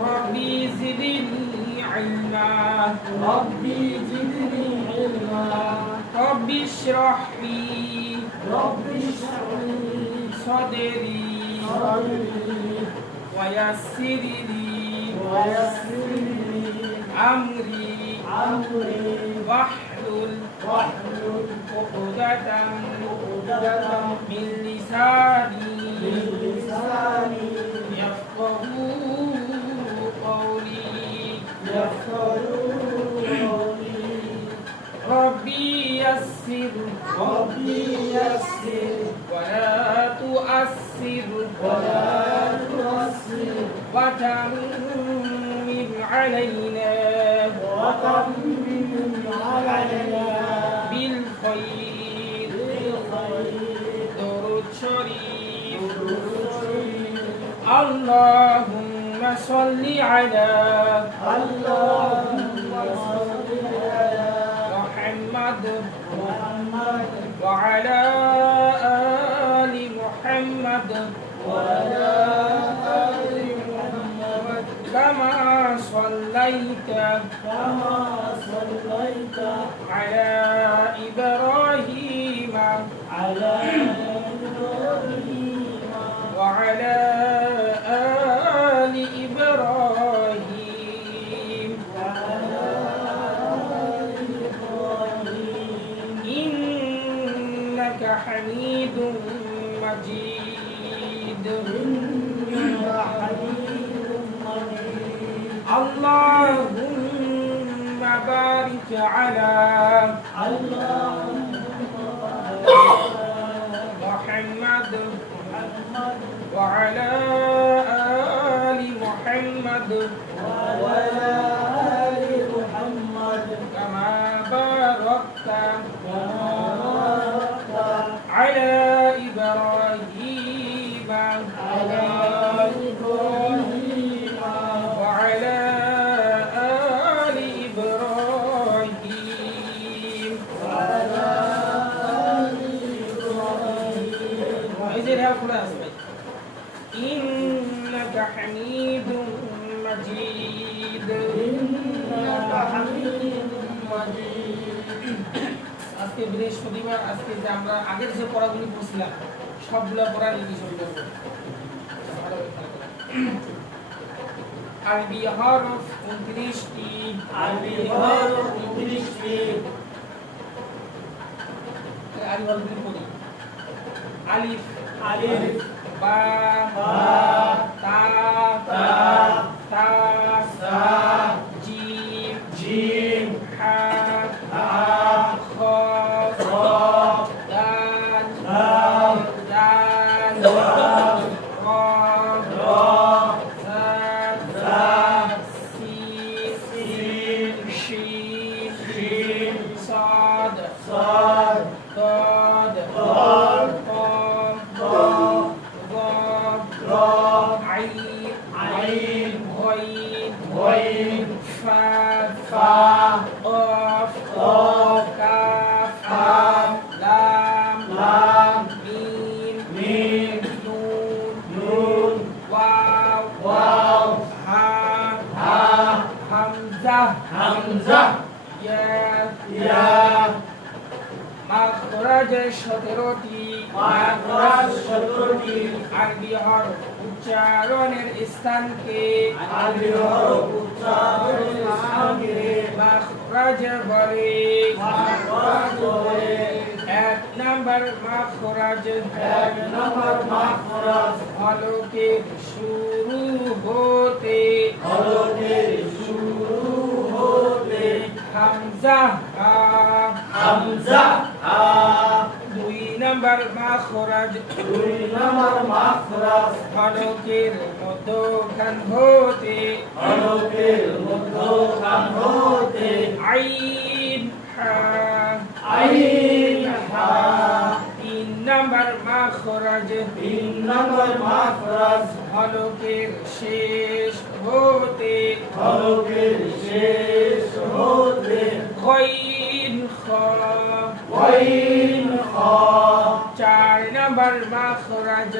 ربي زدني علما ربي زدني علما رب اشرح لي ربي اشرح لي صدري صدري ويسر لي ويسر لي أمري واحلل عقدة من لساني يفقه قولي ربي يسر ولا تؤسر وتمم علينا بالخير درود شريف اللهم صل على محمد وعلى آل محمد كما صليت على إبراهيم وعلى آل إبراهيم إنك حميد مجيد اللهم بارك على محمد وعلى آل محمد كما باركت على إبراهيم وعلى آل إبراهيم إنك حميد مجيد আজকে বৃহস্পতিবার আজকে যে আমরা আগের যে পড়াগুলি পড়ছিলাম সবগুলো পড়া রিভিশন করব আরবি হরফ 29টি আরবি হরফগুলি পড়ি আলিফ বা তা জিম হা খ দাল র সিন শিন সাদ ضاد قاف عين غين فا قاف كاف لام ميم نون واو ها হামজা ইয়া মাখরাজ 17টি আরবি হরফ উচ্চারণের স্থানকে মাখরাজ বলে এক নাম্বার মাখরাজ হলকের শুরু হতে হামজা দুই নাম্বার মাখরাজ হলকের মধ্যখান হতে আইন হা তিন নাম্বার মাখরাজ হলকের শেষ হতে গইন খা চার নাম্বার মাখরাজ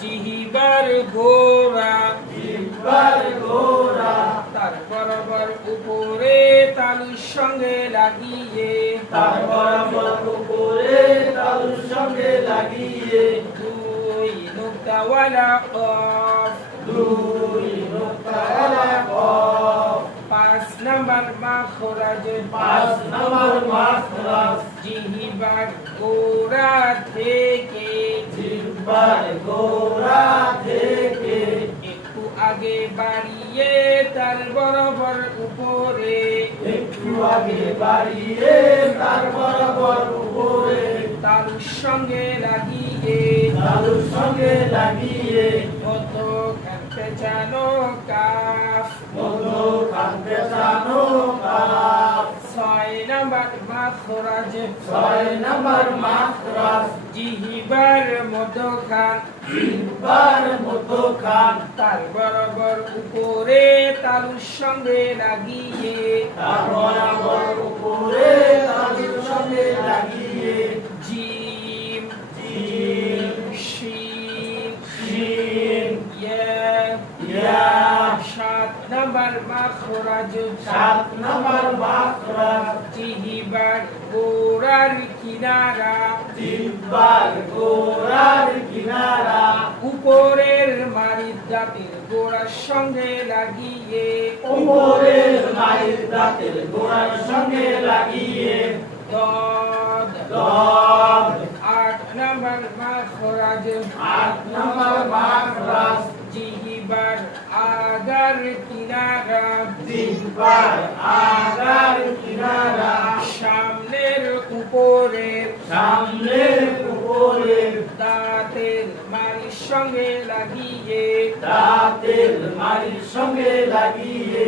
জিহবার গোরা সঙ্গে লাগিয়ে তার বরাবর উপরে তালুর সঙ্গে লাগিয়ে দুই নুক্তাওয়ালা কফ দুই নুক্তাওয়ালা কফ 5 নাম্বার মাখরাজ 5 নম্বর মাখরাজ জিহ্বার গোড়া থেকে জিহ্বার গোড়া থেকে একটু আগে বাড়িয়ে তার বরাবর উপরে একটু আগে বাড়িয়ে তার বরাবর উপরে তালুর সঙ্গে লাগিয়ে তালুর সঙ্গে লাগিয়ে কত কাঁপতে জানো কাফ মধু কাঁদতে জানো কাফ 6 নাম্বার মাখরাজ 6 নম্বর মাখরাজ জিহ্বার মধ্যখান জিহ্বার মধ্যখান তার বরাবর উপরে তালুর সঙ্গে লাগিয়ে তার বরাবর উপরে তালুর সঙ্গে লাগিয়ে জিম জিম শিন শিন ইয়া 7 নাম্বার মাখরাজ 7 নম্বর মাখরাজ জিহ্বার গোড়ার কিনারা জিহ্বার গোড়ার কিনারা উপরের মাড়ির দাঁতের গোড়ার সঙ্গে লাগিয়ে উপরের মায়ের দাঁতের গোড়ার সঙ্গে লাগিয়ে দদ দম 8 নাম্বার মাখরাজ 8 নম্বর মাখরাজ জিহ্বার আগার কিনারা জিহ্বার আগার কিনারা সামনের উপরের সামনের উপরের দাঁতের মাড়ির সঙ্গে লাগিয়ে দাঁতের মাড়ির সঙ্গে লাগিয়ে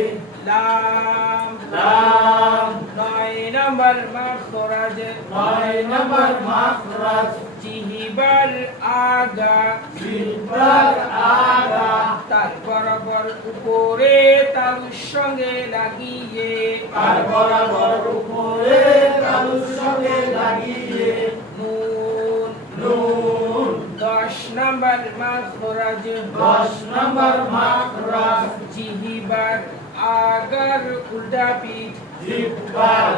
লাম লাম 9 নাম্বার মাখরাজ 9 নম্বর মাখরাজ জিহ্বার আগা জিহ্বার আগা তার বরাবর উপরে তালুর সঙ্গে লাগিয়ে তার বরাবর উপরে তালুর সঙ্গে লাগিয়ে নুন নুন 10 নাম্বার মাখরাজ 10 নম্বর মাখরাজ জিহ্বার আগার উল্টা পিঠ জিহ্বার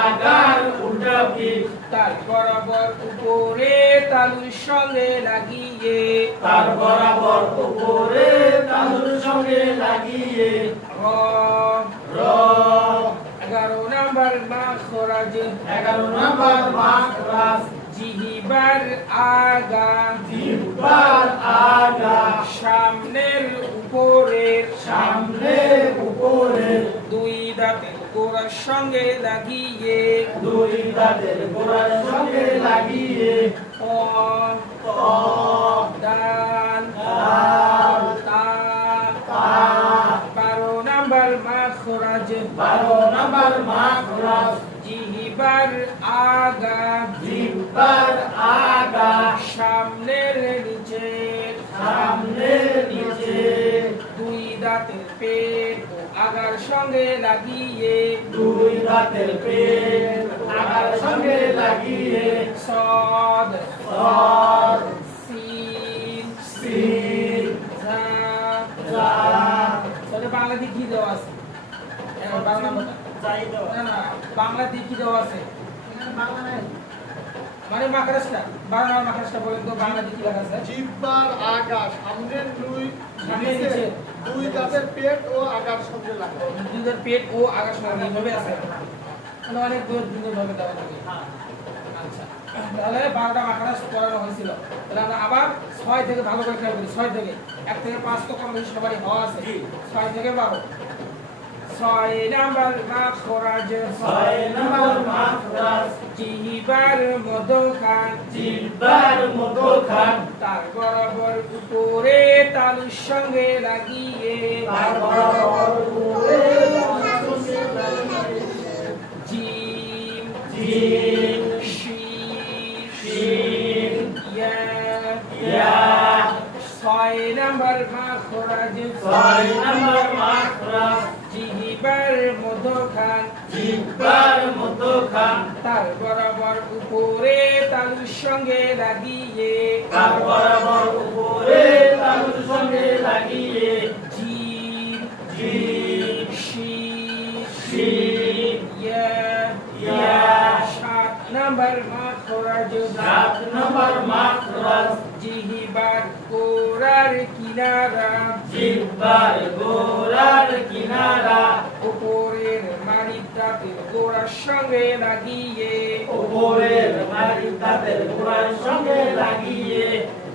আগার উল্টা পিঠ তার বরাবর উপরে তালুর সঙ্গে লাগিয়ে তার বরাবর উপরে তালুর সঙ্গে লাগিয়ে র র 11 নাম্বার মাখরাজ 11 নম্বর মাখরাজ জিহ্বার আগা জিহ্বার আগা সামনের উপরের সামনের উপরে দুই দাঁতের গোড়ার সঙ্গে লাগিয়ে দুই দাঁতের গোড়ার সঙ্গে লাগিয়ে ক ক দাল দাল তা তা 12 নাম্বার মাখরাজ 12 নম্বর মাখরাজ জিহ্বার আগা জিহ্বার আগা সামনের নিচে সামনের নিচে দুই দাঁতের পেট ও আগার সঙ্গে লাগিয়ে দুই দাঁতের পেট আগার সঙ্গে লাগিয়ে সদ সদ সিন সিন ঝা জা সরে বাংলা দিয়ে কি দেওয়া আছে বাংলা বলা না না বাংলা দিয়ে কি দেওয়া আছে মানে মাখরাজটা 12 নম্বর মাখরাজটা বলেন তো বাংলা দিয়ে কি লেখা আছে জিহ্বার আগা সামনের দুই সামনের নিচে নিচে। দুই দাঁতের পেট ও আগার সঙ্গে লাগে দুধের পেট ও আগার সঙ্গে এইভাবে আছে মানে অনেক দুধ ভাবে দেওয়া থাকে আচ্ছা তাহলে 12টা মাখরাজ পড়ানো হয়েছিল তাহলে আমরা আবার 6 থেকে ভালো করে খেয়াল করি 6 থেকে 1 থেকে 5 তো কম বেশি সবারই হওয়া আছে 6 থেকে 12 6 নাম্বার মাখরাজ 6 নম্বর মাখরাজ জিহ্বার মধ্যখান জিহ্বার মধ্যখান তার বরাবর উপরে তালুর সঙ্গে লাগিয়ে তার বরাবর উপরে তালুর সঙ্গে লাগিয়ে জিম জিম শিন শিন ইয়া 6 নাম্বার মাখরাজ 6 নম্বর মাখরাজ জিহ্বার মধ্যখান জিহ্বার মধ্যখান তার বরাবর উপরে তালুর সঙ্গে লাগিয়ে তার বরাবর উপরে তালুর সঙ্গে লাগিয়ে জিম জিম শিন শিন ইয়া নাম্বার মাখরাজ 7 নম্বর মাখরাজ জিহ্বার গোড়ার কিনারা জিহ্বার গোড়ার কিনারা উপরের মাড়ির দাঁতের গোড়ার সঙ্গে লাগিয়ে উপরের মাড়ির দাঁতের গোড়ার সঙ্গে লাগিয়ে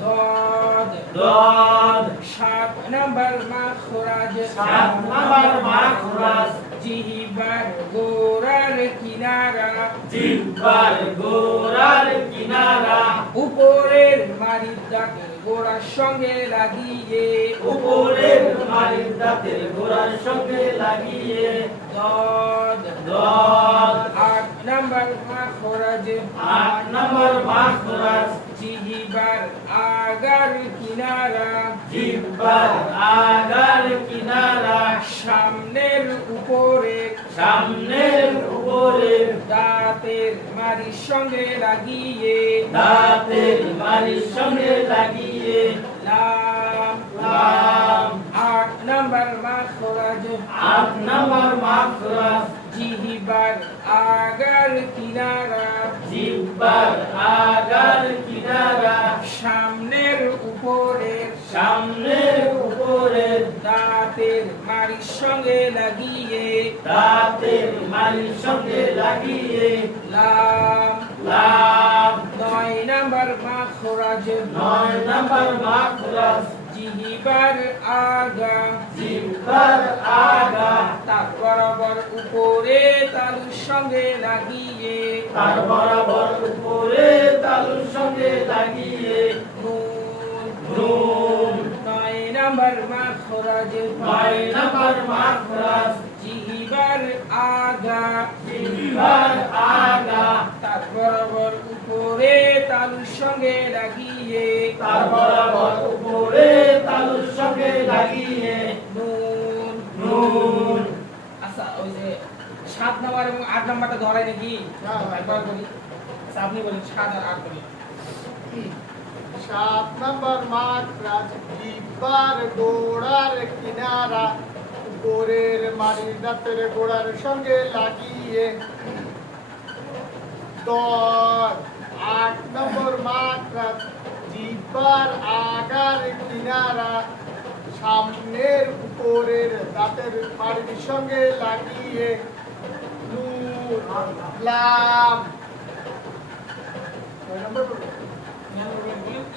দদ দদ 7 নাম্বার মাখরাজ 7 নম্বর মাখরাজ জিহ্বার গোড়ার কিনারা জিহ্বার গোড়ার কিনারা উপরের মাড়ির দাঁতের গোড়ার সঙ্গে লাগিয়ে উপরের মাড়ির দাঁতের গোড়ার সঙ্গে লাগিয়ে দদ দদ 8 নাম্বার মাখরাজ 8 নম্বর মাখরাজ জিহ্বার আগার কিনারা জিহ্বার আগার কিনারা সামনের উপরে সামনের উপরে দাঁতের মাড়ির সঙ্গে লাগিয়ে দাঁতের মাড়ির সঙ্গে লাগিয়ে লাম লাম 8 নাম্বার মাখরাজ 8 নম্বর মাখরাজ জিহ্বার আগার কিনারা জিহ্বার আগার কিনারা সামনের উপরে সামনের উপরে দাঁতের মাড়ির সঙ্গে লাগিয়ে দাঁতের মাড়ির সঙ্গে লাগিয়ে লাম লাম 9 নাম্বার মাখরাজ 9 নম্বর মাখরাজ জিহ্বার আগা জিহ্বার আগা তার বরাবর উপরে তালুর সঙ্গে লাগিয়ে তার বরাবর উপরে তালুর সঙ্গে লাগিয়ে নুন নুন 9 নাম্বার মাখরাজ 9 নম্বর মাখরাজ জিহ্বার আগা জিহ্বার আগা তার বরাবর উপরে তালুর সঙ্গে লাগিয়ে তার বরাবর উপরে তালুর সঙ্গে লাগিয়ে নুন নুন আচ্ছা ওই যে 7 নাম্বার এবং 8 নাম্বারটা ধরাই নাকি হ্যাঁ। একবার বলি আচ্ছা, আপনি বলেন 7 আর 8 বলি 7 নম্বর মাখরাজ জিহ্বার গোড়ার কিনারা উপরের মাড়ির দাঁতের গোড়ার সঙ্গে লাগিয়ে দদ 8 নম্বর মাখরাজ জিহ্বার আগার কিনারা সামনের উপরের দাঁতের মাড়ির সঙ্গে লাগিয়ে নুন লাম 9 নম্বর বলুন।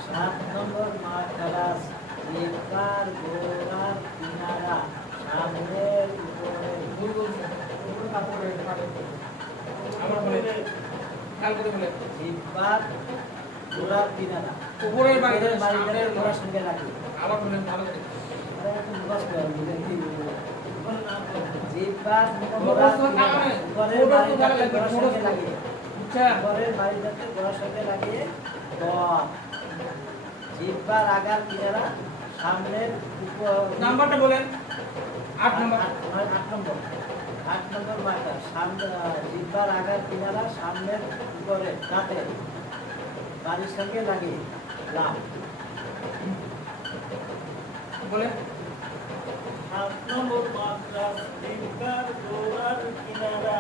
7 নম্বর মাখরাজ জিহ্বার গোড়ার কিনারা সামনের উপরে ভুল বলছি আবার বলে খেয়াল করে বলে জিহ্বার গোড়ার কিনারা উপরের বাড়ি উপরের বাড়িটাতে সামনের গোড়ার সঙ্গে লাগে আবার বলেন ভালো করে আরে একটু মুখস্থ করে বুঝলেন কি জিহ্বার মুখস্থ গোড়ার থাকা কিনারা মানে উপরের মুখস্থ থাকা বাড়িটাতে লাগবে, গোড়ার সঙ্গে মুখস্থ। লাগে আচ্ছা উপরের বাড়িটাতে গোড়ার সঙ্গে লাগিয়ে দদ জিহ্বার আগার কিনারা সামনের নাম্বারটা বলেন 8 নাম্বার 8 নম্বর মার্কা জিহ্বার আগার কিনারা সামনের উপরে দাঁতে বাড়ির সঙ্গে লাগিয়ে লাম বলেন 7 নম্বর মাখরাজ জিহ্বার গোড়ার কিনারা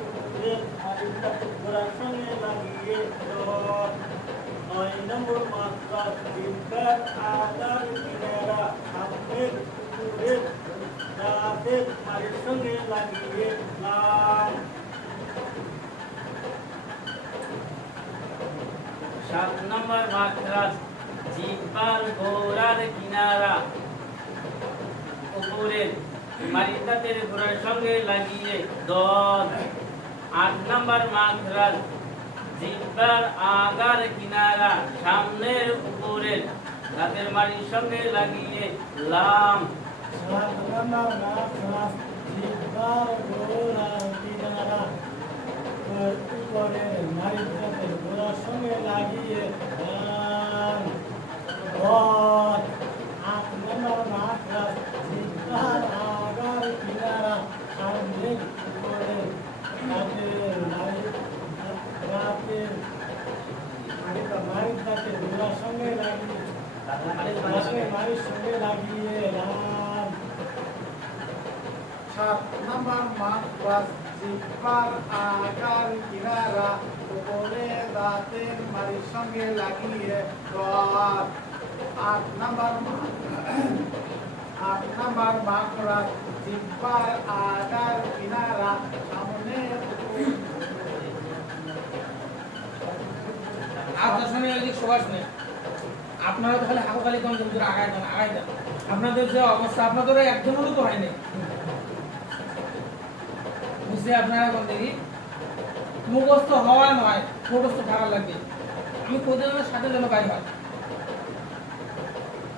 উপরের মাড়ির দাঁতের গোড়ার সঙ্গে লাগিয়ে দদ 9 নম্বর মাখরাজ জিহ্বার আগার কিনারা সামনের উপরের দাঁতের মাড়ির সঙ্গে লাগিয়ে লাম 7 নম্বর মাখরাজ জিহ্বার গোড়ার কিনারা উপরের মাড়ির দাঁতের গোড়ার সঙ্গে লাগিয়ে দদ 8 নম্বর মাখরাজ জিহ্বার আগার কিনারা সামনের উপরের দাঁতের মাড়ির সঙ্গে লাগিয়ে লাম 7 নম্বর মার্কা জিহ্বার গোড়ার কিনারা উপরের মাড়ির দাঁতের গোড়ার সঙ্গে লাগিয়ে লাম দদ 8 নম্বর মার্কা জিহ্বার আগার কিনারা সামনের উপরে দাঁতের মাড়ির দাঁতের গোড়ার সঙ্গে লাগিয়ে মাড়ির সঙ্গে লাগিয়ে লাম 7 নম্বর মাখরাজ জিহ্বার আগার কিনারা উপরে দাঁতের মাড়ির সঙ্গে লাগিয়ে দত। 8 নাম্বার মাখরাজ জিহ্বার আগার কিনারা সামনে আপনার শুনে যদি সবাই শুনে আপনারা তো খালি হাঁকুখালি কম জমি আগায় দেন আপনাদের যে অবস্থা আপনাদের একজনেরও তো হয়নি বুঝতে আপনারা কোন দেখি মুখস্থ হওয়া নয় মুখস্থ থাকা লাগবে আমি প্রতিদিনের সাথে যেন বাইর হয়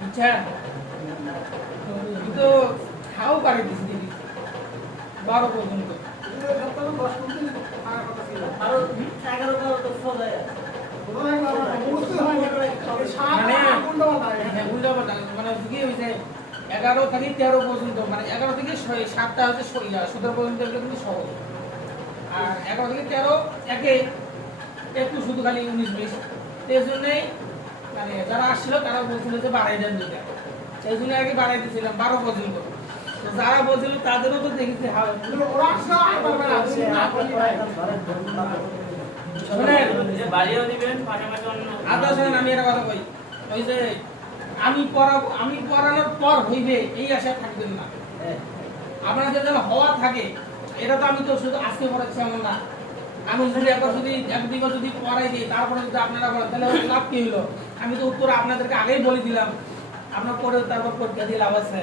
বুঝছেন আমি তো খাও পারি দিচ্ছি দিদি 12 পর্যন্ত আরো 11 তো সোজা মানে কি হয়েছে 11 থেকে 13 পর্যন্ত মানে 11 থেকে 7টা হচ্ছে 17 পর্যন্ত এগুলো কিন্তু সহজ আর 11 থেকে 13 একে একটু শুধু খালি 19-20 এই জন্যই মানে যারা আসছিল তারা বলছিল যে বাড়াই দেন দুইটা সেই জন্য আগে বাড়াই দিয়েছিলাম 12 পর্যন্ত তো যারা বলছিল তাদেরও তো দেখেছি বাড়িও দিবেন পাশাপাশি শোনেন আমি একটা কথা কই ওই যে আমি পড়ানোর পর হইবে এই আশা থাকবেন না আপনার যেন হওয়া থাকে এটা তো আমি তো শুধু আজকে পড়াচ্ছি এমন না আমি যদি একবার যদি পড়াই দিই তারপরে যদি আপনারা বলেন তাহলে লাভ কি হলো আমি তো উত্তর আপনাদেরকে আগেই বলে দিলাম আপনার পরে তারপর পরীক্ষা দিয়ে লাভ আছে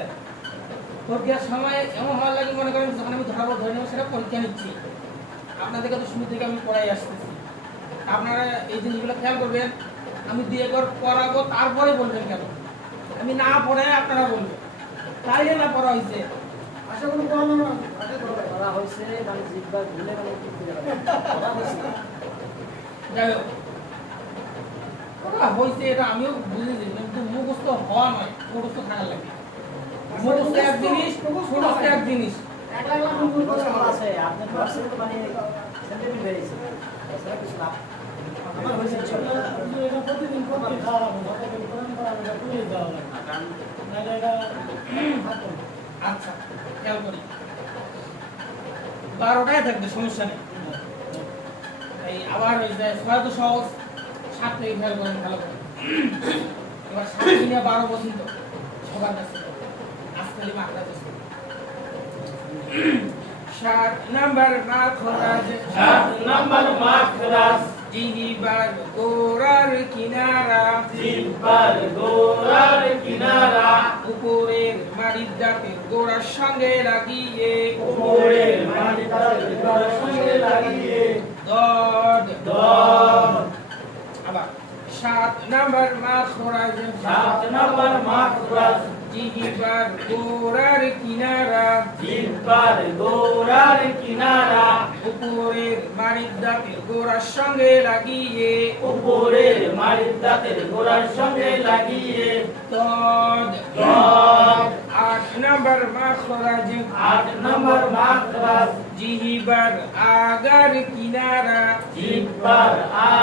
পরীক্ষার সময় এমন হওয়ার লাগে মনে করেন যখন আমি ধরে নেবো সেটা পরীক্ষা নিচ্ছি আপনাদেরকে তো শুরু থেকে আমি পড়াই আসতেছি আপনারা এই জিনিসগুলো খেয়াল করবেন আমি 2 একবার পড়াবো তারপরে বলবেন কেন আমি না পড়াই আপনারা বলবেন তাইলে না পড়া হয়েছে আশা কোনো পড়ানো না করা হয়েছে মানে জিহ্বা ভুলে মানে কি করা হয়েছে যাই হোক পড়া হয়েছে এটা আমিও বুঝেছি কিন্তু মুখস্থ হওয়া নয় মুখস্থ থাকার লাগে মুখস্থ এক জিনিস মুখস্থ এক জিনিস আছে আপনার পাশে তো মানে সেন্টিমেন্ট বেরিয়েছে এছাড়া কিছু লাভ আমার হয়েছে এটা প্রতিদিন করতে খাওয়া হবে যতদিন কোরআন পড়া এটা পুড়িয়ে দেওয়া লাগে নাহলে এটা আচ্ছা খেয়াল করি 12টায় থাকবে সমস্যা নেই এই আবার ওই যে 6 তো সহজ 7 থেকে খেয়াল করেন ভালো করে এবার 7 থেকে 12 পর্যন্ত সবার কাছে আজকাল মাত্রা আছে 7 নাম্বার মাখরাজ 7 নাম্বার মাখরাজ জিহ্বার গোড়ার কিনারা জিহ্বার গোড়ার কিনারা উপরের মাড়ির দাঁতের গোড়ার সঙ্গে লাগিয়ে উপরের মাড়ির দাঁতের গোড়ার সঙ্গে লাগিয়ে দদ দদ আবার 7 নাম্বার মাখরাজ 7 নাম্বার মাখরাজ জিহ্বার গোড়ার কিনারা জিহ্বার গোড়ার কিনারা উপরের মাড়ির দাঁতের গোড়ার সঙ্গে লাগিয়ে উপরের মাড়ির দাঁতের গোড়ার সঙ্গে লাগিয়ে দদ দদ 8 নাম্বার মাখরাজ 8 নাম্বার মাখরাজ জিহ্বার আগার কিনারা জিহ্বার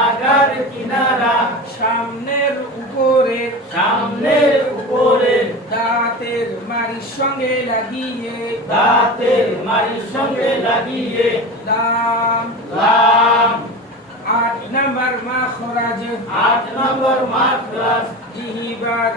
আগার কিনারা সামনের উপরের সামনের উপরের দাঁতের মাড়ির সঙ্গে লাগিয়ে দাঁতের মাড়ির সঙ্গে লাগিয়ে লাম লাম 8 নাম্বার মাখরাজ 8 নম্বর মাখরাজ জিহ্বার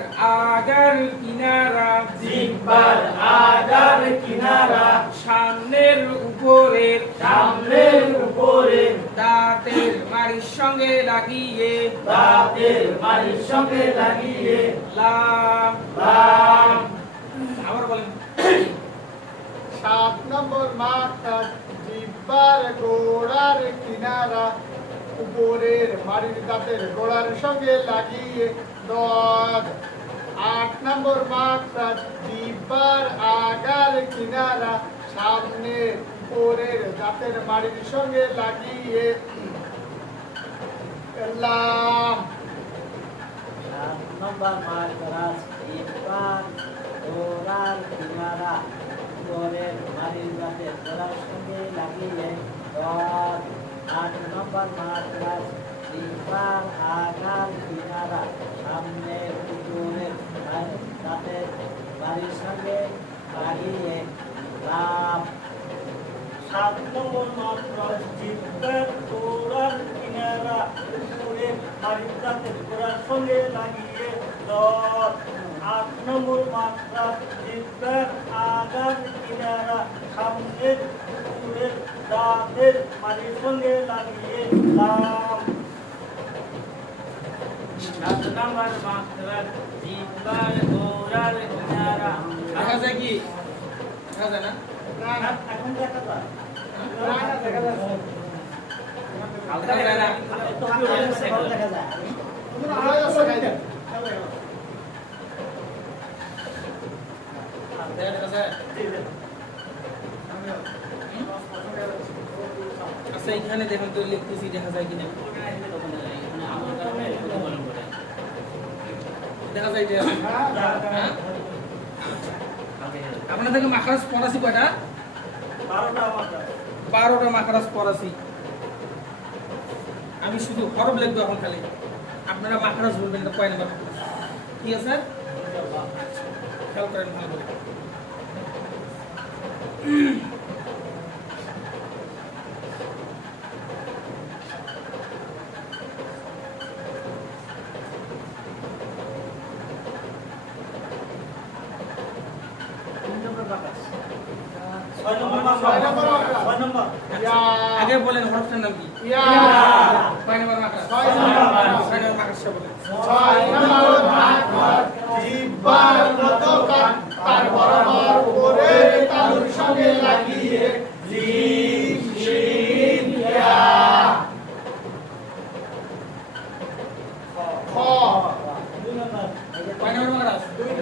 আগার কিনারা জিহ্বার আগার কিনারা সামনের উপরের সামনের উপরে দাঁতের মাড়ির সঙ্গে লাগিয়ে দাঁতের মাড়ির সঙ্গে লাগিয়ে লাম লাম আবার বলেন 7 নম্বর মাখরাজ জিহ্বার গোড়ার কিনারা উপরের মাড়ির দাঁতের গোড়ার সঙ্গে লাগিয়ে দদ 8 নম্বর মাখরাজ জিহ্বার আগার কিনারা সামনে উপরের দাঁতের মাড়ির সঙ্গে লাগিয়ে লাম 7 নম্বর মাখরাজ জিহ্বার গোড়ার কিনারা উপরের মাড়ির দাঁতের গোড়ার সঙ্গে লাগিয়ে দদ 8 নম্বর মাখরাজ জিহ্বার আগার কিনারা সামনের উপরের দাঁতের মাড়ির সঙ্গে লাগিয়ে লাম 7 নম্বর মাত্রা জিহ্বার গোড়ার কিনারা উপরে মাড়ির দাঁতের গোড়ার সঙ্গে লাগিয়ে 10 8 নম্বর মাত্রা জিহ্বার আগার কিনারা সামনের উপরের দাঁতের মাড়ির সঙ্গে লাগিয়ে লাম 7 নম্বর মাত্রা জিহ্বার গোড়ার কিনারা দেখা যায় কি দেখা যায় না এখন দেখা যায় দেখা যায় না দেখা যায় তুমি আড়াই আছে গাইতে দেখা যায় আচ্ছা এখানে দেখুন তো লিখতেছি দেখা যায় কিনা দেখা যায় যে হ্যাঁ? আপনাদেরকে মাখারাজ পড়াছি কয়টা 12টা মাত্রা 12টা মাখারাজ পড়াছি আমি শুধু হরফ লিখবো এখন খালি আপনারা মাখারাজ বলবেন এটা কয় নাম্বার ঠিক আছে খেয়াল করেন ভালো করে ছয় নম্বর মাত্রা 6 নম্বর আগে বলেন হরফটার নাম কি ইয়া কয় নাম্বার মাখারাজ 6 নম্বর 6 নাম্বার মাখারাজটা বলেন 6 নম্বর মাত্রা জিহ্বার মধ্যকার তার বরাবর উপরে তালুর সঙ্গে লাগিয়ে জিম শিন ইয়া খ কয় নাম্বার মাখারাজ 3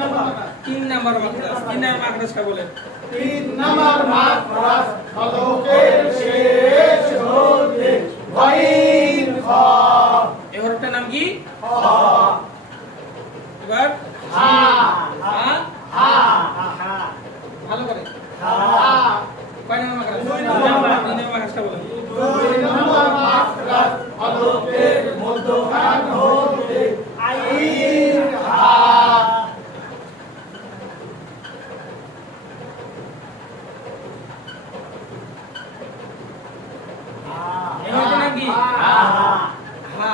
নম্বর 3 নাম্বার মাখারাজ 3 নাম্বার মাখারাজটা বলেন 3 নম্বর মাত্রা হলকের শেষ হতে গইন খ এই হরফটার নাম কি খ এবার হা হা হা ভালো করে হা কয় নাম্বার মাখারাজ 2 নম্বর 3 নাম্বার মাখারাজটা বলেন 2 নম্বর মাত্রা হলকের মধ্যখান হতে আইন হা এই হরফটার নাম কি হা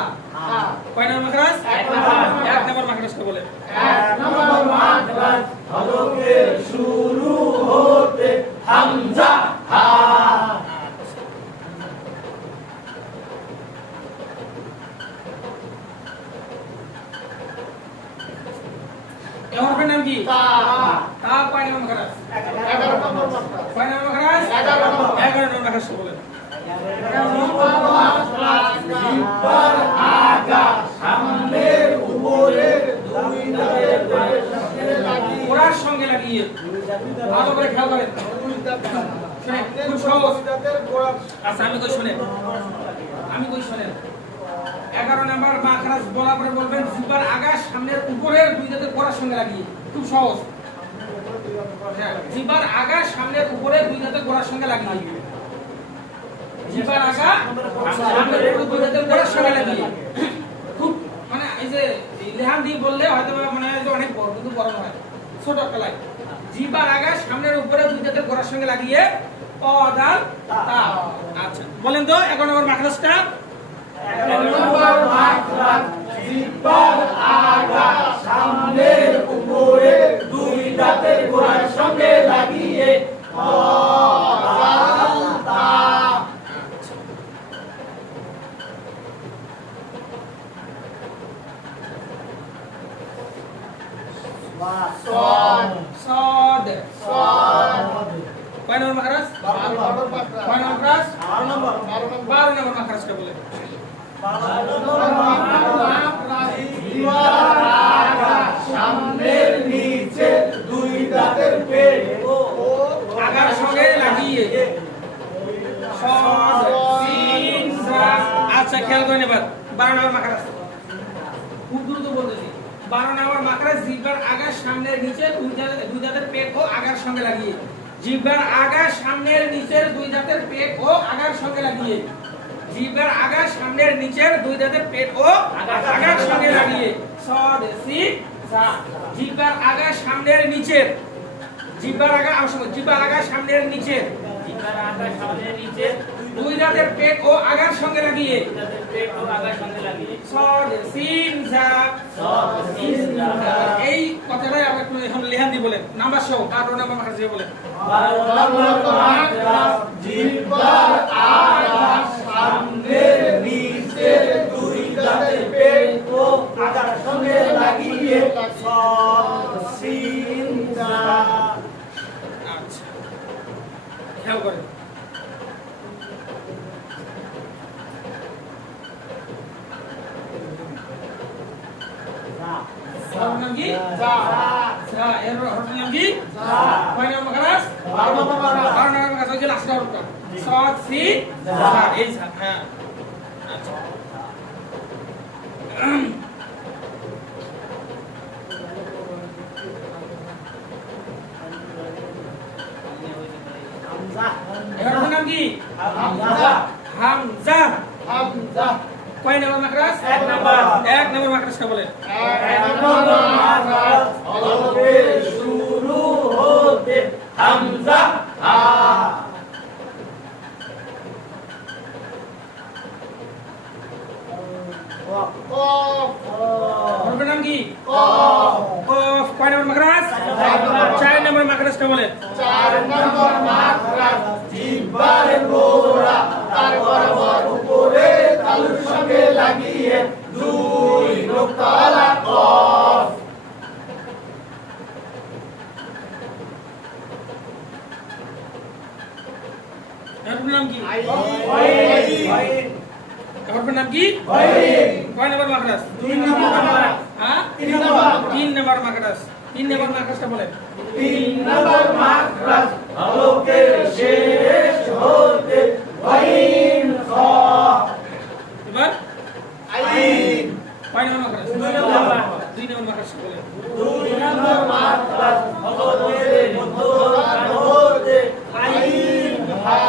কয় নাম্বার মাখারাজ 1 নাম্বার মাখারাজটা বলেন 1 নম্বর মাত্রা হলকের শুরু হতে হামজা হা এই হরফের নাম কি তা তা কয় নাম্বার মাখারাজ 11 নম্বর মাত্রা কয় নাম্বার মাখারাজ 11 নম্বর 11 নম্বর মাখারাজটা বলেন জিহ্বার আগা সামনের উপরের দুই দাঁতের সঙ্গে লাগিয়ে ওরার সঙ্গে লাগিয়ে ভালো করে খেয়াল করেন শুনেন, খুব সহজ আচ্ছা আমি কই শুনেন 11 নাম্বার মাখরাজ বলা পরে বলবেন জিহ্বার আগা সামনের উপরের দুই দাঁতের গোড়ার সঙ্গে লাগিয়ে খুব সহজ হ্যাঁ জিহ্বার আগা সামনের উপরের দুই দাঁতের গোড়ার সঙ্গে লাগিয়ে জিহ্বার আগা সামনের উপরের দুই দাঁতের গোড়ার সঙ্গে লাগিয়ে খুব মানে এই যে লেহান দিয়ে বললে হয়তো মনে হয় যে অনেক বড় কিন্তু বড় নয় ছোট একটা লাইন জিহ্বার আগা সামনের উপরে দুই দাঁতের গোড়ার সঙ্গে লাগিয়ে প দাল তা আচ্ছা বলেন তো 11 নম্বর মাখরাজটা 11 নম্বর মাত্রা জিহ্বার আগা সামনের উপরে দুই দাঁতের গোড়ার সঙ্গে লাগিয়ে প দাল তা صاد صاد صاد কয় নম্বর মাখরাজ কয় নম্বর মাখরাজ 12 নম্বর মাখরাজটা বলেন সামনের নিচে দুই দাঁতের পেট আগার সঙ্গে লাগিয়ে صاد সিন সা আচ্ছা খেয়াল করেন এবার 12 নম্বর মাখরাজ খুব দ্রুত বলতেছি 12 নম্বর মাখরাজ জিহ্বার আগার সামনের নিচে দুই দাঁতের পেট ও আগার সঙ্গে লাগিয়ে জিহ্বার আগার সামনের নিচের দুই দাঁতের পেট ও আগার সঙ্গে লাগিয়ে জিহ্বার আগার সামনের নিচের দুই দাঁতের পেট ও আগার সঙ্গে লাগিয়ে صاد সিন সা জিহ্বার আগার সামনের নিচের জিহ্বার আগা জিহ্বার আগা সামনের নিচে জিহ্বার আগা সামনের নিচে দুই দাঁতের পেট ও আগার সঙ্গে লাগিয়ে তাদের পেট ও আগার সঙ্গে লাগিয়ে সদ সিন জা এই কথাটাই আমরা একটু এখন লেহান দিয়ে বলেন নাম্বার সহ 12 নাম্বার মাখরাজ দিয়ে বলেন 12 নম্বর মাখরাজ জিহ্বার আগা সামনের নিচে দুই দাঁতের পেট ও আগার সঙ্গে লাগিয়ে সদ সিন জা। আচ্ছা খেয়াল করেন হরফের নাম কি জা জা এর হরফের নাম কি জা কয় নাম্বার মাখরাজ 12 নম্বর মাখরাজ 12 নাম্বার মাখরাজ ওই যে লাস্ট হরফটা সদ সিন জা এই জা হ্যাঁ আচ্ছা হামজা এর হরফের নাম কি হামজা হামজা হামজা কয় নাম্বার মাখরাজ 1 নম্বর 1 নাম্বার মাখরাজটা বলেন 1 নম্বর মাখরাজ হরফের শুরু হতে হামজা হা কফ হরফের নাম কি কফ কফ কয় নাম্বার মাখরাজ 4 নাম্বার মাখরাজটা বলেন 4 নম্বর মাখরাজ জিহ্বার গোড়া তার বরাবর উপরে তালুর সঙ্গে লাগিয়ে দুই নোক্তাওয়ালা কফ হরফের নাম কি আইন হরফের নাম কি আইন কয় নাম্বার মাখরাজ 2 নম্বর হ্যাঁ 3 নম্বর 3 নাম্বার মাখরাজ 3 নাম্বার মাখরাজটা বলেন 3 নম্বর মাখরাজ হলকের শেষ হতে আইন খ এবার আইন কয় নাম্বার মাখরাজ 2 নম্বর 2 নাম্বার মাখরাজটা বলেন 2 নম্বর মাখরাজ হলকের মধ্যখান হতে আইন হা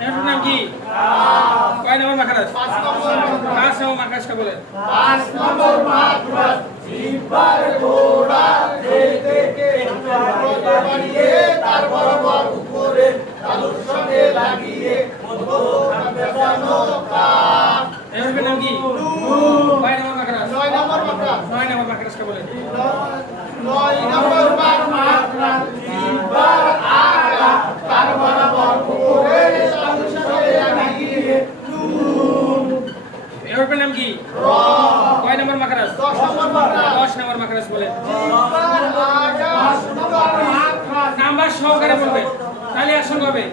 হরফের নাম কি কয় নাম্বার মাখরাজ 5 নম্বর 5 নাম্বার মাখরাজটা বলেন 5 নম্বর মাখরাজ জিহ্বার গোড়া থেকে বাড়িয়ে তার বরাবর উপরে তালুর সঙ্গে লাগিয়ে মধ্যখান পেছানো কাফ হরফের নাম কি কয় নাম্বার মাখরাজ 9 নম্বর মাখরাজ 9 নাম্বার মাখরাজটা বলেন 9 নম্বর মাখরাজ জিহ্বার আগা তার বরাবর উপরে তালুর সঙ্গে লাগিয়ে নুন হরফের নাম কি র কয় নাম্বার মাখরাজ 10 নম্বর মাখরাজ 10 নাম্বার মাখরাজ বলেন জিহ্বার আগা মাখরাজ নাম্বার সহকারে বলবেন তাহলে একসঙ্গে হবে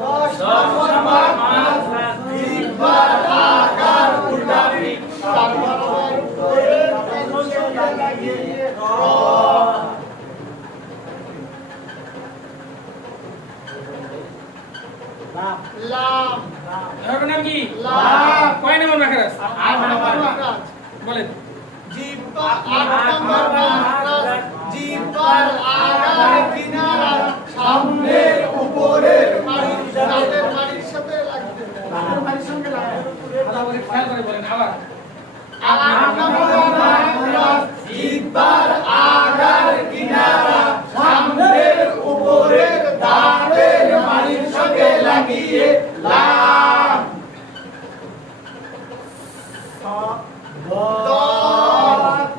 10 নম্বর মাখরাজ জিহ্বার আগার উল্টা পিঠ তার বরাবর উপরে তালুর সঙ্গে লাগিয়ে র লাম লাম হরফের নাম কি লাম কয় নাম্বার মাখরাজ 8 নম্বর মাখরাজ বলেন জিহ্বা 8 নম্বর মাখরাজ জিহ্বার আগার কিনারা সামনের উপরের মাড়ির দাঁতের মাড়ির সাথে লাগবে দাঁতের মাড়ির সঙ্গে লাগবে ভালো করে খেয়াল করে বলেন আবার 8 নম্বর মাখরাজ জিহ্বার আগার কিনারা সামনের উপরের দাঁতের মাড়ির সঙ্গে লাগিয়ে লাম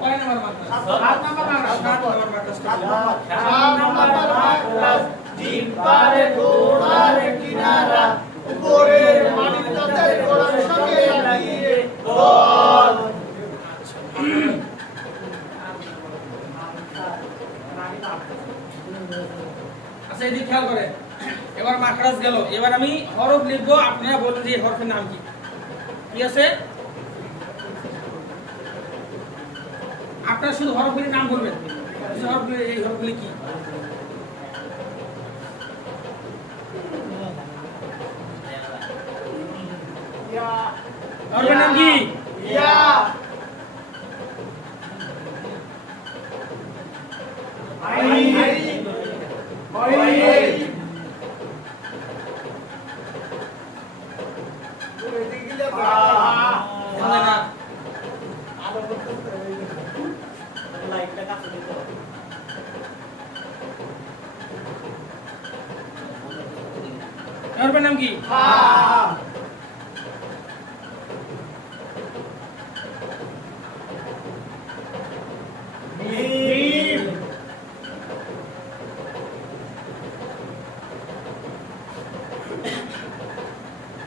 কয় নাম্বার মাখরাজ 7 নম্বর মাখরাজ 7 নাম্বার মাখরাজটা বলেন 4 নম্বর মাখরাজ জিহ্বার গোড়ার কিনারা উপরের মাড়ির দাঁতের গোড়ার সঙ্গে লাগিয়ে দল আচ্ছা এদিকে খেয়াল করে এবার মাখরাজ গেল এবার আমি হরফ লিখবো আপনারা বলবেন যে এই হরফের নাম কি ঠিক আছে আপনারা শুধু হরফগুলির নাম বলবেন হরফগুলি এই হরফগুলি কি হরফের নাম কি ইয়া আইন আইন হরফের নাম কি? হা মিম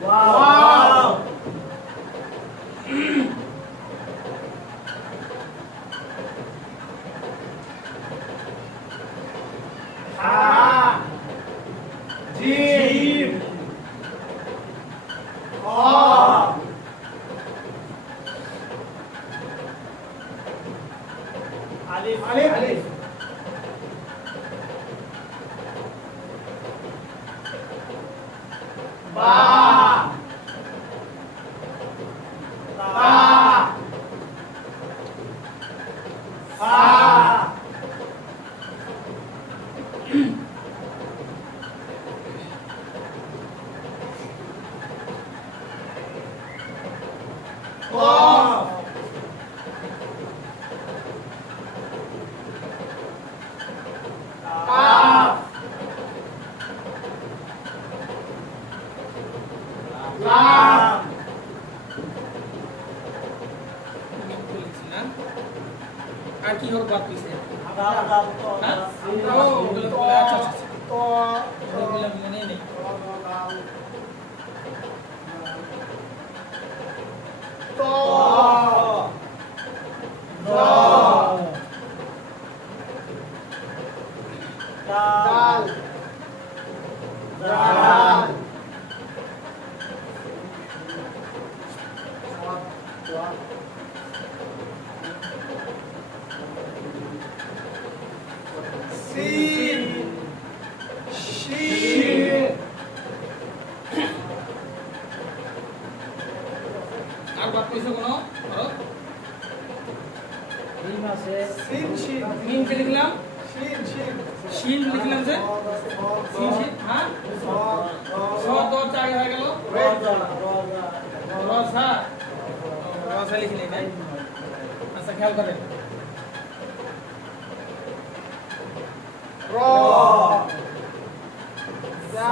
ওয়াও হা জিম খ আলিফ আলিফ বা তা সা কফ কাফ লাম লিখছি না? আর কি হরফ বাদ দিছে? দাল দাল তো হ্যাঁ? সিন ও, ওগুলো তো বলে, আচ্ছা, আচ্ছা, আচ্ছা। ত ওগুলো মনে নেই। ত দ দাল দাল দাল সিন শিন আর বাদ কইছো কোনো হরফ? মিম আছে, সিন শিন মিম কে লিখলাম? শিন শিন শিন লিখলাম যে? শিন শিন, হ্যাঁ? স দ চাই হয়ে গেল? রসা। রসা লিখলেই নাই? আচ্ছা, খেয়াল করেন। র যা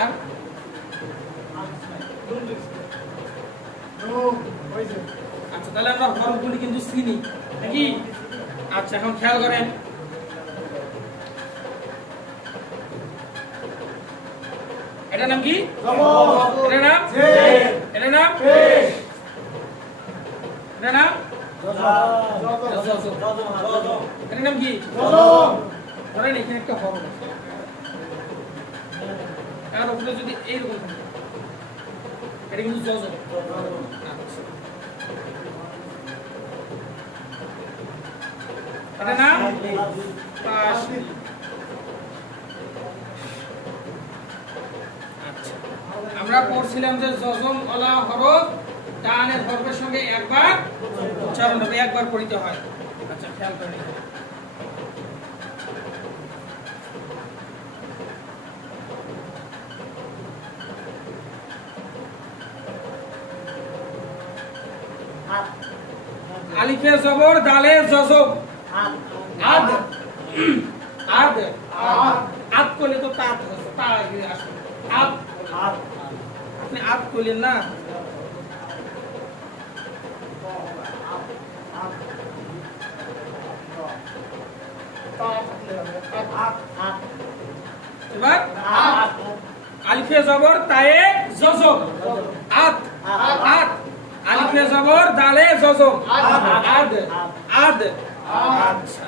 আর নুন হইছে আচ্ছা, তাহলে আমরা হরফগুলি কিন্তু চিনি নাকি? আচ্ছা, এখন খেয়াল করেন। এটার নাম কি? জবর এটার নাম? জের এটার নাম? পেশ এটার নাম? জজম এটার নাম কি? জজম ধরেন এখানে একটা হরফ আছে। আর ওগুলো যদি এইরকম থাকে, এটা কিন্তু জজম। আচ্ছা। এটার নাম? তাসদীদ। আচ্ছা, আমরা পড়ছিলাম যে জজম ওয়ালা হরফ ডানের হরফের সঙ্গে একবার উচ্চারণ হবে, একবার পড়িতে হয়। আচ্ছা, খেয়াল করেন। আলিফে জবর দালে জজম আদ আদ আদ করলে তো তা তা আসবে আদ আপনি আদ করলেন না এবার আলিফে জবর তায়ে জজম আদ আদ আলিফে জবর দালে জজম আদ আদ আচ্ছা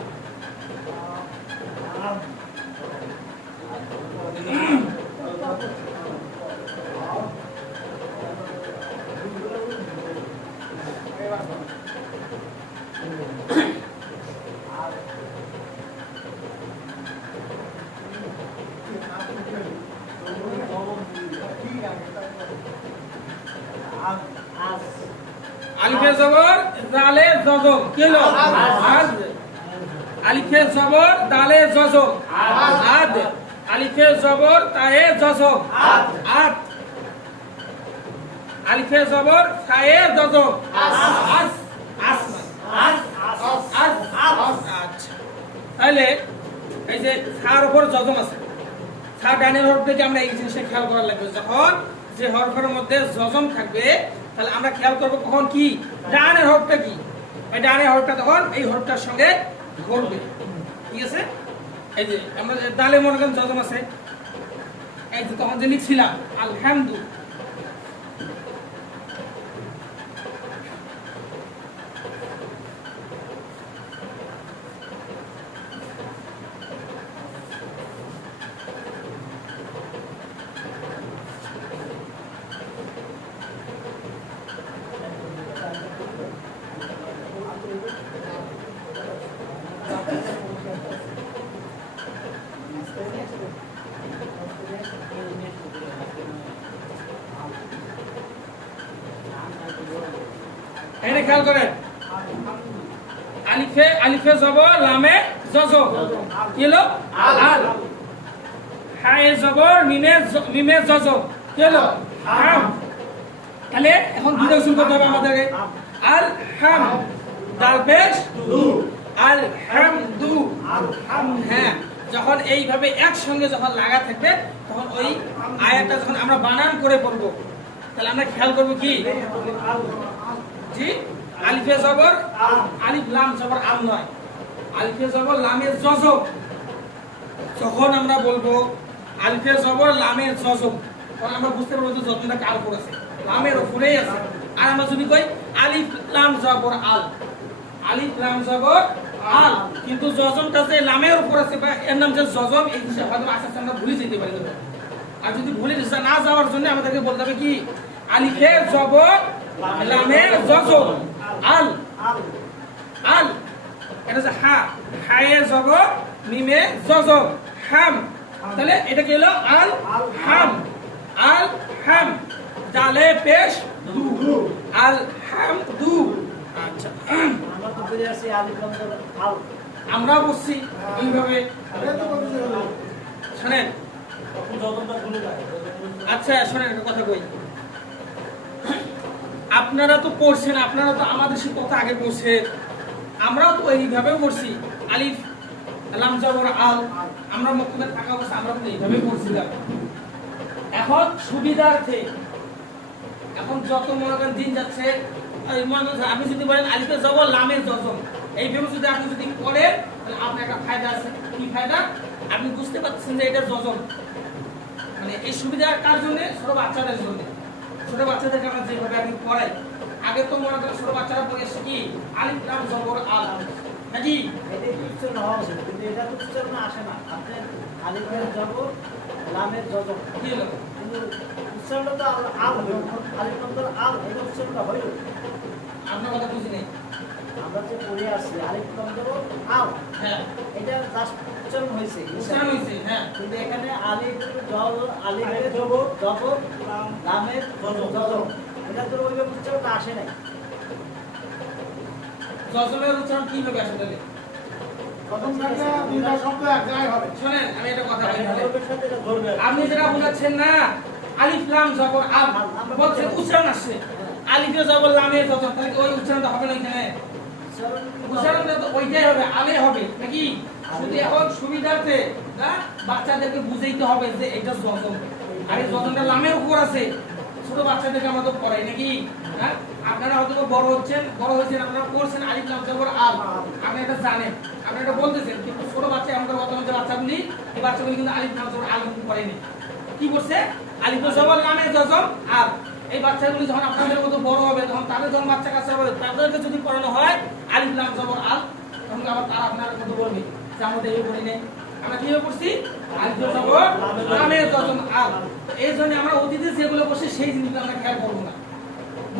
আলিফে জবর দালে জজম কি হলো আদ আলিফে জবর দালে জজম আদ আলিফে জবর তায়ে জজম আদ আলিফে জবর তায়ে জজম আস আস আস আচ্ছা তাহলে এই যে যে ছার উপর যজম আছে, ছার ডানের হরফটাকে আমরা এই জিনিসটা খেয়াল করা লাগবে। যখন যে হরফের মধ্যে যজম থাকবে তাহলে আমরা খেয়াল করবো কখন কি ডানের হরফটা কি, এই ডানের হরফটা তখন এই হরফটার সঙ্গে ঘুরবে। ঠিক আছে, এই যে আমরা দালে মনে করেন যজম আছে, এই যে তখন যে লিখছিলাম আলহামদু, এখানে খেয়াল করেন আলিফে আলিফে জবর লামে জজম কি হলো আল, হায়ে জবর মিমে জজম কি হলো হাম। তাহলে এখন দুটো উসুল করতে হবে আমাদেরকে, আল হাম দাল পেশ দু, আল হাম দু। হ্যাঁ, যখন এইভাবে একসঙ্গে যখন লাগা থাকবে তখন ওই আয়াতটা যখন আমরা বানান করে পড়বো তাহলে আমরা খেয়াল করবো কি জি আলিফে জবর আলিফ লাম জবর আল নয়, আলিফে জবর লামের জজম। যখন আমরা বলবো আলিফে জবর লামের জজম তখন আমরা বুঝতে পারবো যে যজমটা কার উপর আছে, লামের উপরেই আছে। আর আমরা যদি কই আলিফ লাম জবর আল, আলিফ লাম জবর আল, কিন্তু জজমটা যে লামের উপর আছে বা এর নাম যে জজম, এই বিষয়ে হয়তো আস্তে আস্তে আমরা ভুলে যেতে পারি। আর যদি ভুলে না যাওয়ার জন্য আমাদেরকে বলতে হবে কি আলিফে জবর লামের জজম আল, আল এটা যে হা, হায়ে জবর মিমে জজম হাম। তাহলে এটা কি হলো আল হাম, আল হাম দালে পেশ দু, আল হাম দু। আচ্ছা, আমরা তো বুঝে আসছি আলিফ লাম জবর আল, আমরা বলছি এইভাবে শোনেন। আচ্ছা শোনেন একটা কথা কই, আপনারা তো পড়ছেন, আপনারা তো আমাদের সে কথা আগে পড়ছেন, আমরাও তো এইভাবে পড়ছি আলিফ লাম জবর আল, আমরা মক্তবে থাকা অবস্থা আমরা তো এইভাবে পড়ছিলাম। এখন সুবিধার্থে এখন যত মনে করেন দিন যাচ্ছে, আপনি যদি বলেন আলিফে জবর লামের জজম, এইভাবে যদি আপনি যদি পড়েন তাহলে আপনার একটা ফায়দা আছে। কি ফায়দা? আপনি বুঝতে পারছেন যে এটা জজম, মানে এই সুবিধা কার জন্য? ছোট বাচ্চাদের জন্য। ছোট বাচ্চাদেরকে আমরা যেভাবে আমি পড়াই, আগে তো মনে করেন ছোট বাচ্চারা পড়ে এসে কি আলিফ লাম জবর আল নাকি এটা উচ্চারণ হওয়া উচিত, কিন্তু এটা তো উচ্চারণ আসে না। আপনি আলিফের জবর লামের জজম কি হলো? কিন্তু উচ্চারণটা তো আল হইল, আলিফ লাম জবর আল, এটা উচ্চারণটা হইল। আপনার কথা বুঝি নেই। আমরা যে পড়ে আসছি আলিফ লাম জবর আল, হ্যাঁ এটা জাস্ট উচ্চারণ হয়েছে, উচ্চারণ হয়েছে। হ্যাঁ, কিন্তু এখানে আলিফ জবর আলিফের জবর জবর লামের জজম, এটা তো ওইভাবে উচ্চারণটা আসে নাই। জজমের উচ্চারণ কিভাবে আসে তাহলে? প্রথম থেকে দুইটা শব্দ এক জায়গায় হবে। শোনেন আমি একটা কথা বলি তাহলে। হরফের সাথে এটা ধরবে। আপনি যেটা বলেছেন না আলিফ লাম জবর আল, বলছেন উচ্চারণ আসছে, আলিফে জবর লামে জজম, তাহলে কি ওই উচ্চারণটা হবে না এখানে? উচ্চারণটা তো ওইটাই হবে, আলে হবে নাকি? শুধু এখন সুবিধার্থে না বাচ্চাদেরকে বুঝাইতে হবে যে এটা জজম, আর এই জজমটা লামের উপর আছে। ছোট বাচ্চাদেরকে আমরা তো পড়াই নাকি? হ্যাঁ, আপনারা হয়তো বড় হয়েছেন, আপনারা পড়ছেন আলিফ লাম জবর আল, আপনি এটা জানেন, আপনি এটা বলতেছেন, কিন্তু ছোট বাচ্চা এমনকার বর্তমান যে বাচ্চাগুলি, এই বাচ্চাগুলি কিন্তু আলিফ লাম জবর আল কিন্তু পড়েনি। কি করছে? আলিফ জবর লামে জজম আল। এই বাচ্চাগুলি যখন আপনাদের মতো বড় হবে, তখন তাদের যখন বাচ্চা কাছে হবে, তাদেরকে যদি পড়ানো হয় আলিফ লাম জবর আল, তখন আবার তারা আপনার মতো বলবে যে আমাদের এই পড়ি নেই, আমরা কিভাবে পড়ছি আলিফ জবর লামে জজম আল। এই জন্য আমরা অতীতে যেগুলো বসে সেই জিনিসগুলো আমরা খেয়াল করবো না।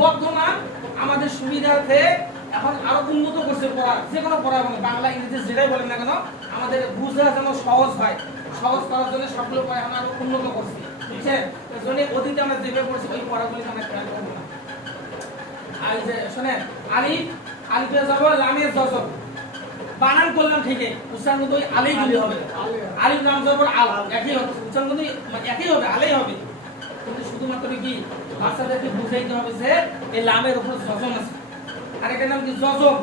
বর্তমান আমাদের সুবিধার্থে এখন আরো উন্নত করছে পড়া, যে কোনো পড়া মানে বাংলা ইংরেজি যেটাই বলেন না কেন, আমাদের বুঝা যেন সহজ হয়, সহজ করার জন্য সবগুলো পড়া এখন আরো উন্নত করছি, বুঝছেন? এই জন্য অতীতে আমরা যেভাবে পড়ছি ওই পড়াগুলিকে আমরা খেয়াল করবো না। আর যে শোনেন আলিফ, আলিফে জবর লামের জজম, বানান করলাম ঠিকই, উচ্চারণ কিন্তু ওই আলেই দিতে হবে। আলিফ লাম জবর আল একই হবে, উচ্চারণ কিন্তু একই হবে, আলেই হবে। কিন্তু শুধুমাত্র কি বাচ্চাদেরকে বুঝাইতে হবে যে এই লামের উপর জজম আছে, আর এটার নাম কি জজম।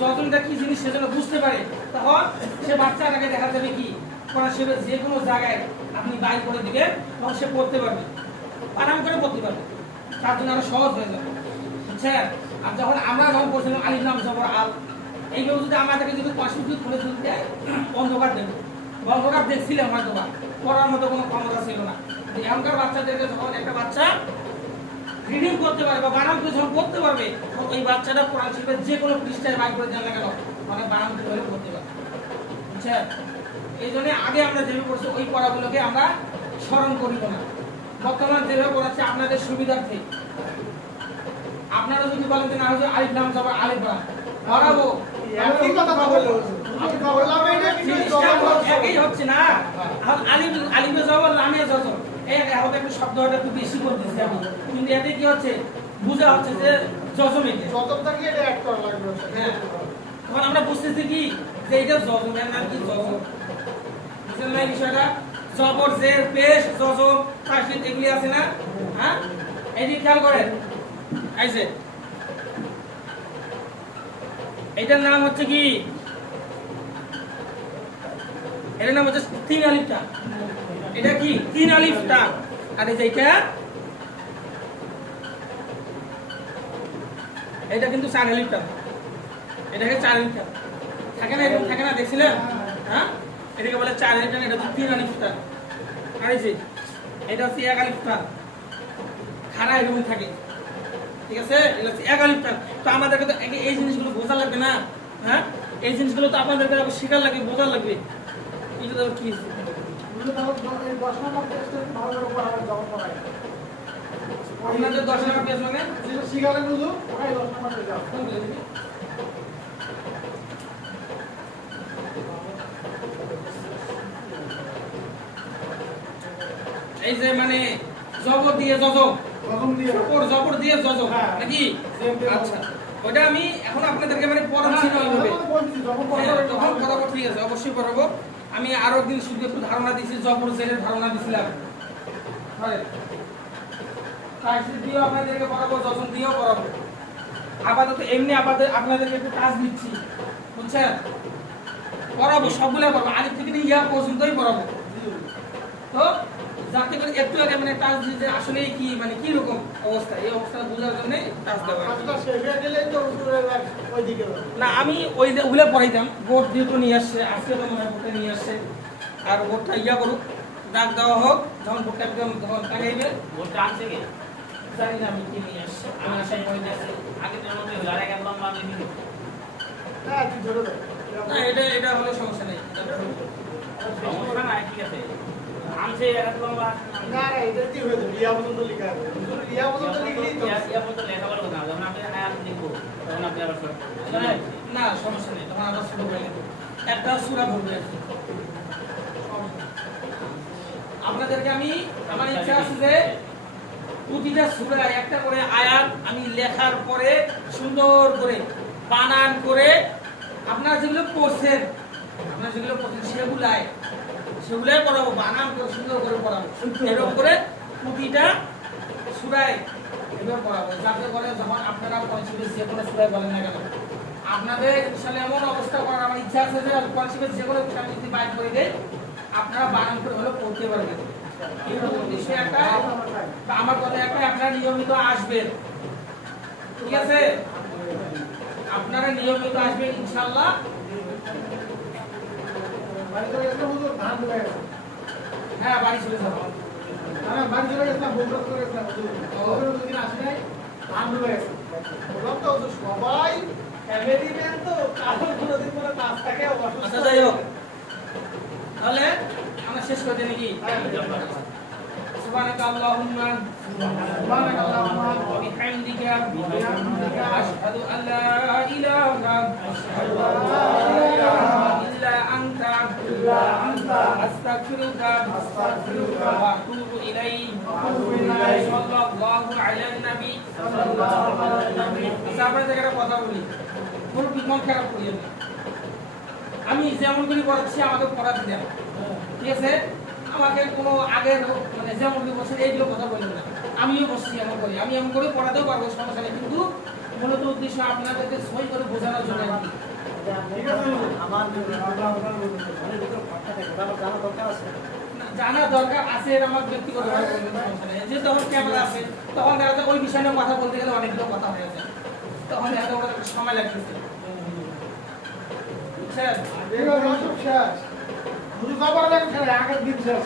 যতটা কি জিনিস সেজন্য বুঝতে পারে, তখন সে বাচ্চাটাকে দেখা যাবে কি কোরআন শরীফের যে কোনো জায়গায় আপনি বাইর করে দিবেন, তখন সে পড়তে পারবে, আরাম করে পড়তে পারবে, তার জন্য আরো সহজ হয়ে যাবে, বুঝছেন? আর যখন আমরা যখন পড়ছিলাম আলিফ লাম জবর আল, এইভাবে যদি আমাদেরকে যদি পাঁচটি খুলে যদি দেয়, অন্ধকার দেবে, অন্ধকার দেখছিলাম হয়তো বা পড়ার মতো কোনো ক্ষমতা ছিল না। এখনকার বাচ্চাদেরকে যখন একটা বাচ্চা রিডিং করতে পারবে বা বানান করে যখন পড়তে পারবে, তখন ওই বাচ্চাটা কোরআন শরীফের যে কোনো পৃষ্ঠায় বাইর করে দেন না কেন, মানে বানান করে পড়তে পারবে, বুঝছেন? এই জন্য আগে আমরা যেভাবে পড়ছি ওই পড়াগুলোকে আমরা স্মরণ করিব না। বর্তমান যেভাবে পড়াচ্ছি আপনাদের সুবিধার্থে, আপনারা যদি বলেন যে না হচ্ছে আলিফ লাম জবর আলিফ বা পড়াবো, একই কথা বললো আমি বললাম এটা কিন্তু একই হচ্ছে না। এখন আলিফে জবর লামে জজর, এই হয়তো একটু শব্দ হয়তো একটু বেশি করে দিচ্ছি আমি, কিন্তু এতে কি হচ্ছে বোঝা হচ্ছে যে জজম এটা। যতম থাকলে এটা অ্যাড করা লাগবে। হ্যাঁ, তখন আমরা বুঝতেছি কি যে এটা জজমের নাম কি জজম, বুঝলেন না এই বিষয়টা? জবর জের পেশ জজম তাসদীদ এগুলি আছে না? হ্যাঁ, এই যে খেয়াল করেন, এই যে এটার নাম হচ্ছে কি, এটার নাম হচ্ছে তিন আলিফ টান। এটা কি তিন আলিফ টান, আর এই যে এটা কিন্তু চার আলিফ টান, এটাকে চার আলিফ টান থাকে না, এরকম থাকে না, দেখছিলেন? হ্যাঁ, এটাকে বলে চার আলিফ টান, এটা হচ্ছে তিন আলিফ টান, আর এই যে এটা হচ্ছে এক আলিফ টান, খাড়া এরকম থাকে, ঠিক আছে? এটা হচ্ছে এক আলিফ টান। তো আমাদেরকে তো এই জিনিসগুলো বোঝা লাগবে না? হ্যাঁ, এই জিনিসগুলো তো আপনাদেরকে শেখার লাগবে, বোঝা লাগবে। এটা তো কি আপনাদের 10 টাকা পেজ মানে যেটা শিখালে বুঝো ওটাই 10 নম্বর হয়ে যাবে। এই যে মানে জবর দিয়ে জজম, প্রথম দিয়ে জবর দিয়ে জজম নাকি? আচ্ছা, ওটা আমি এখন আপনাদেরকে মানে পড়াচ্ছি না ওইভাবে, বলছি যখন তখন পড়াবো, ঠিক আছে, অবশ্যই পড়াবো। আমি আরো একদিন শুধু একটু ধারণা দিয়েছি, জবর জেরের ধারণা দিয়েছিলাম, তাসদীদ দিয়েও আপনাদেরকে পড়াবো, জজম দিয়েও পড়াবো। আপাতত এমনি আপনাদেরকে একটু কাজ দিচ্ছি, বুঝছেন? পড়াবো, সবগুলো পড়াবো, আলিফ থেকে নিয়ে ইয়া পর্যন্তই পড়াবো। তো যাতে করে একটু আগে মানে টাচ দিতে আসলে কি মানে কি রকম অবস্থা, এই অবস্থাটা বোঝার জন্য টাচ দেওয়া। কাজটা শেষ হয়ে গেলেই তো ওইদিকে না, আমি ওই যে ওগুলো পড়াইতাম, বোর্ড যেহেতু নিয়ে আসছে, আজকে তো মনে হয় বোর্ডটা নিয়ে আসছে, আর বোর্ডটা ইয়া করুক, দাগ দেওয়া হোক, যখন বোর্ডটা একদম তখন টাঙাইবে। ভোটটা আনছে কে? জানি না আমি কি নিয়ে আসছে, আমি আশাই করে দিয়েছি। আগের দিনের মধ্যে হলো, আর এক লম্বা আমি নিব। হ্যাঁ তুই ধরে দাও। না, এটা হলে সমস্যা নেই, সমস্যা নাই, ঠিক আছে। আনছে এক লম্বা। না না এটাই হয়ে যাবে, ইয়া পর্যন্ত লেখা হবে। শুধু ইয়া পর্যন্ত লিখলেই তো ইয়া পর্যন্ত লেখাপড়া করতে হবে। যখন আপনি আয়াত লিখবো, তখন আপনি আবার শুরু করবেন। না সমস্যা নেই, তখন আবার শুরু করে নেব, একটা সূরা ধরবে আর কি। আপনাদেরকে আমার ইচ্ছা আছে যে প্রতিটা সূরায় একটা করে আয়াত আমি লেখার পরে সুন্দর করে বানান করে আপনারা যেগুলো পড়ছেন, সেগুলাই পড়াবো, বানান করে সুন্দর করে পড়াবো, এরকম করে প্রতিটা সূরায় এভাবে পড়াবো, যাতে করে যখন আপনারা পড়াশোনা যে কোনো সূরায় বলেন না কেন, আপনাদের ইনশাআল্লাহ এমন অবস্থা করার আমার ইচ্ছা আছে যে পড়াশোনা যে কোনো বিষয় যদি বাইর করে দেয়, আপনারা বানান করে হলেও পড়তে পারবেন। এরকম বিষয় একটা, আমার কথা একটা, আপনারা নিয়মিত আসবেন, ঠিক আছে? আপনারা নিয়মিত আসবেন ইনশাআল্লাহ। বাড়ি চলে গেছে বুঝো ধান ধরে গেছে। হ্যাঁ, বাড়ি চলে যাবো। না বাড়ি চলে গেছে না, বগুড়া চলে গেছে না, বগুড়া দুদিন আসে নাই, ধান ধরে গেছে। বললাম তো যে সবাই ফ্যামিলি ম্যান তো কারণ কোনোদিন কোনো কাজ থাকে অসুস্থ। আচ্ছা, যাই হোক, তাহলে আমরা শেষ করে দিই নাকি? সুবহানাকা আল্লাহুম্মা সুবহানাক আল্লাহুম্মা ওয়া বিহামদিকা আশহাদু আল লা ইলাহা ইল্লা আনতা আস্তাগফিরুকা ওয়া আতুবু ইলাইক। সাল্লাল্লাহু আলাইহি নবী। আচ্ছা, আপনাদের একটা কথা বলি, কোনো মন খারাপ করিয়েন না। আমি যেমন করে পড়াচ্ছি আমাকে পড়াতে দেন, ঠিক আছে? আমাকে কোনো আগের মানে যেমন বলছেন এইগুলো কথা বলবেন না। আমিও বসছি এমন করি, আমি এমন করে পড়াতেও পারবো, সমস্যা নেই, কিন্তু মূলত উদ্দেশ্য আপনাদেরকে সই করে বোঝানোর জন্য আর কি। ঠিক আছে। আমার মনের ভিতরে ভাবটা থাকে, ওটা আমার জানা দরকার আছে। জানা দরকার আছে, এটা আমার ব্যক্তিগত ভাবে বলবেন, সমস্যা নেই। যে তখন ক্যামেরা আছে, তখন দেখা যায় ওই বিষয় নিয়ে কথা বলতে গেলে অনেকগুলো কথা হয়ে যায়, তখন এত সময় লাগতেছে, বুঝছেন? এবার সব শেষ। শুধু খবর লাগছে আগের দিন শেষ।